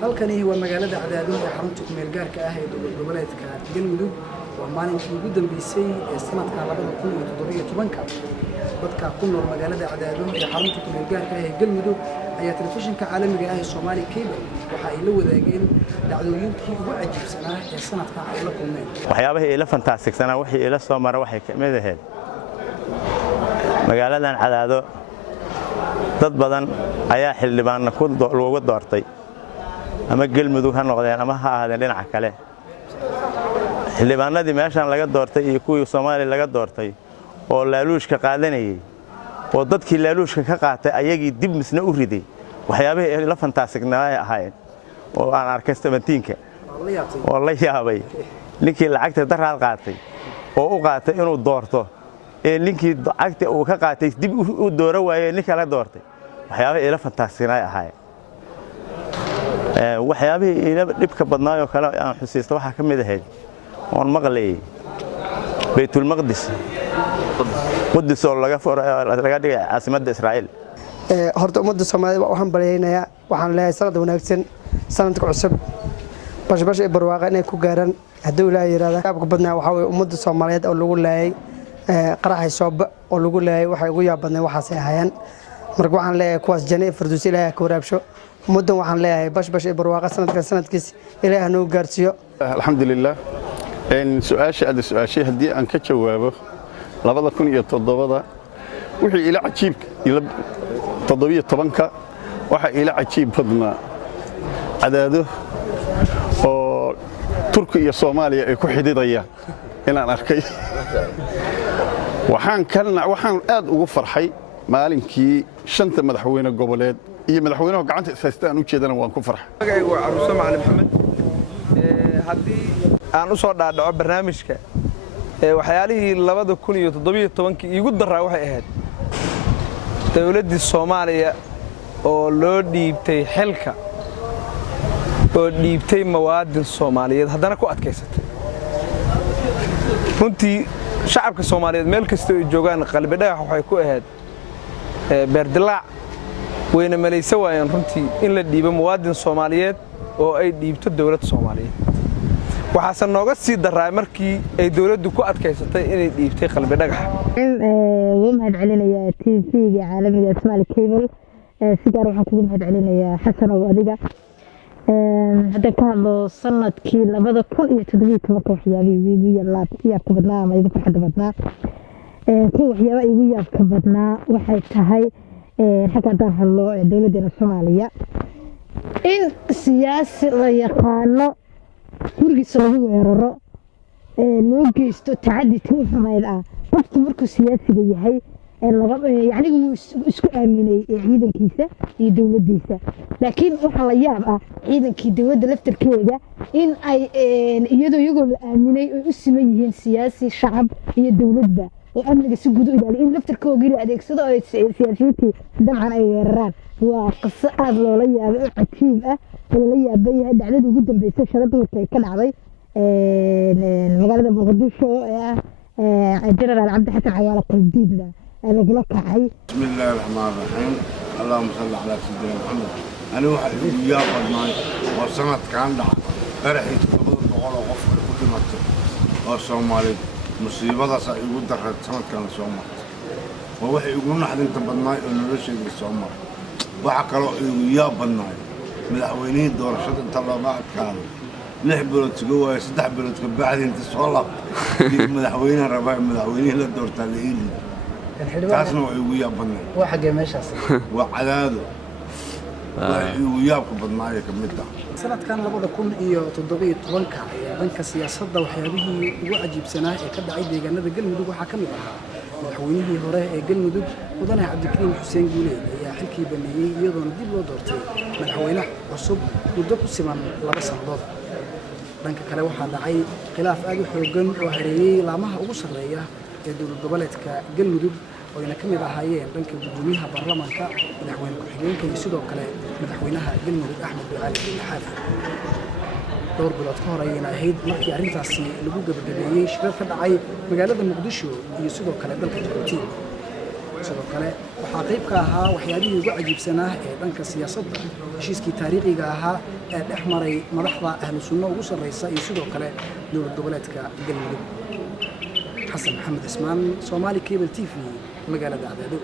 halkani waa magaalada Cadaadin ee xarunta meel gaarka ah ee dowlad goboleedka Galmudug waa maalinkii ugu dambeysay ee sanadka 2017 dadka ku nool magaalada Cadaadin ee xarunta meel gaarka ah ee Galmudug ayaa telefishinka caalamiga ah ee Somali Cable waxa ay la wadaageen dhacdooyinkii ugu cajiibsanaa ee sanadka ay la kulmeen waxyaabaha ila fantaasigsana wixii ila soo maray waxay ka mid ahayd magaaladan Cadaado dad badan ayaa xildhibaan loogu doortay ama Galmudug ha noqdeen ama ha ahaadeen dhinaca kale xildhibaanadii meeshan laga doortay iyo kuwii Soomaaliya laga doortay oo laaluushka qaadanayay oo dadkii laaluushka ka qaatay ayagii dib misna u riday waxyaabaha la fantaasignaa ahaayeen oo aan arkay 17ka oo la yaabay ninkii lacagta daraad qaatay oo u qaatay inuu doorto ee ninkii lacagta uu ka qaatay dib u dooro waayay ninka la doortay waxyaabaha ila fantaasignaa ahaayeen waxyaabaha ila dhibka badnaayo kale aan xusiisto waxa ka mid ahayd oon maqlay Baytul Maqdis qudus oo laga dhigay caasimadda Israa'iil horta ummadda Soomaaliyeed waxaan baraynayaa waxaan leeyahay sanad wanaagsan sanadka cusub bashbash ee barwaaqo inay ku gaaraan haddii Ilaahay yiraahdo qaabka badnaa waxa way ummadda Soomaaliyeed oo lagu leeyay qaraxay sooba oo lagu leeyay waxay ugu yaab badnaa waxaas ay hayaan marka waxaan leeyahay kuwaas janay farduus Ilaahay ka waraabsho ummaddan waxaan leeyahay bashbash ee barwaaqo sanadkiis Ilaahay noo gaarsiyo alxamdulillah su'aasha haddii aan ka jawaabo 2007 wixii ila cajiib ila 17ka waxa ila cajiib badnaa Cadaado oo Turkiga iyo Soomaaliya ay ku xididayaan inaan arkay waxaan aad ugu farxay maalinkii shanta madaxweyne goboleed iyo madaxweynaha gacanta isaastaan u jeedana waan ku farxay magacaygu waa Caruso Macalin Maxamed haddii aan u soo dhaadhaco barnaamijka waxyaalihii 2017 iigu daraa waxay ahayd dawladda Soomaaliya oo loo dhiibtay xilka oo dhiibtay muwaadin Soomaaliyeed haddana ku adkaysatay runtii shacabka Soomaaliyeed meel kasta oo joogaan qalbi dhagax waxay ku ahayd beerdilaac wayna malaysa waayeen runtii in la dhiibo muwaadin Soomaaliyeed oo ay dhiibto dawladda Soomaaliyeed waxaase nooga sii daraa markii ay dawladdu ku adkaysatay inay dhiibtay qalbi dhagax ومهد علينا يا تي في عالمي اسماعيل كيبل سيجار waxaan kugu mahad celinayaa xasan oo adiga hadda ka hadlo sanadkii 2017 waxyaabihii igu yaabka badnaa ama igu farxadda badnaa waxyaaba igu yaabka badnaa waxay tahay xagga hadlo dawladda Soomaaliya in siyaasi la yaqaano gurigiisa lagu weeraro loo geysto tacaddi xumayd ah qofku markuu siyaasiga yahay يعني isku aaminay ciidankiisa iyo dawladdiisa laakiin waxa la yaab ah ciidankii dawladda laftarkeeda in ay iyagoo la aaminay oo u siman yihiin siyaasi shacab iyo dawladda oo amniga si guud u ilaaliyo in laftarkooda la adeegsado oo siyaasiyiintii dabcan ay weeraraan waa qصة aad loola yaabay oo cajiib ah oo la yaabay dhacdadii ugu dambeysay shalad markay ka dhacday magaalada Muqdisho ee General Cabdi Xasan Cawaale Qoldiid لقلك حي بسم الله الرحمن الرحيم اللهم صل على سيدنا محمد أنا واحد يا بدناي وسنة كان ده فرحي تقول بقول غفر كل مرة والصومالي مصيبة صار يقول دخل سنة كان الصومال وواحد يقولون أحد أنت بدناي إنه ليش يجي الصومال وحكروا يا بدناي من الحوينين دور شد أنت الله بعد كانوا نحبلوا تجوا يستحبلوا تبعد أنت صلاة من الحوينين ربع من الحوينين للدور تلاقيه taasna way ugu yaab badnay waa xagee meeshaas waa Cadaado way ugu yaabka badnaaye kamid ah sanadkan 2017 ayaa dhanka siyaasadda waxyaabihii ugu cajiibsanaa ee ka dhacay deegaanada Galmudug waxaa kamid ahaa madaxweynihii hore ee Galmudug mudane Cabdikariim Xuseen Guuleed ayaa xilkii baneeyay iyadoo dib loo doortay madaxweyne cusub muddo ku siman 2 sanadood dhanka kale waxaa dhacay khilaaf aad u xooggan oo hareeyay laamaha ugu sareeya ee dowlad goboleedka Galmudug oo ina kamid ahaayeen dhanka gudoomiyaha baarlamaanka madaxweyne ku-xigeenka iyo sidoo kale madaxweynaha Galmudug Axmed Ducaale Xaaf dhowr bilood ka hor ayayna ahayd markii arrintaasi lagu gabagabeeyay shirka ka dhacay magaalada Muqdisho iyo sidoo kale dalka Djibouti sidoo kale waxaa qayb ka ahaa waxyaabihii ugu cajiibsanaa ee dhanka siyaasadda heshiiskii taariikhiga ahaa ee dhex maray madaxda ahlu sunno ugu sarraysa iyo sidoo kale dowlad goboleedka galmudug xasan maxamed cismaan Somali Cable TV magaalada Cadaado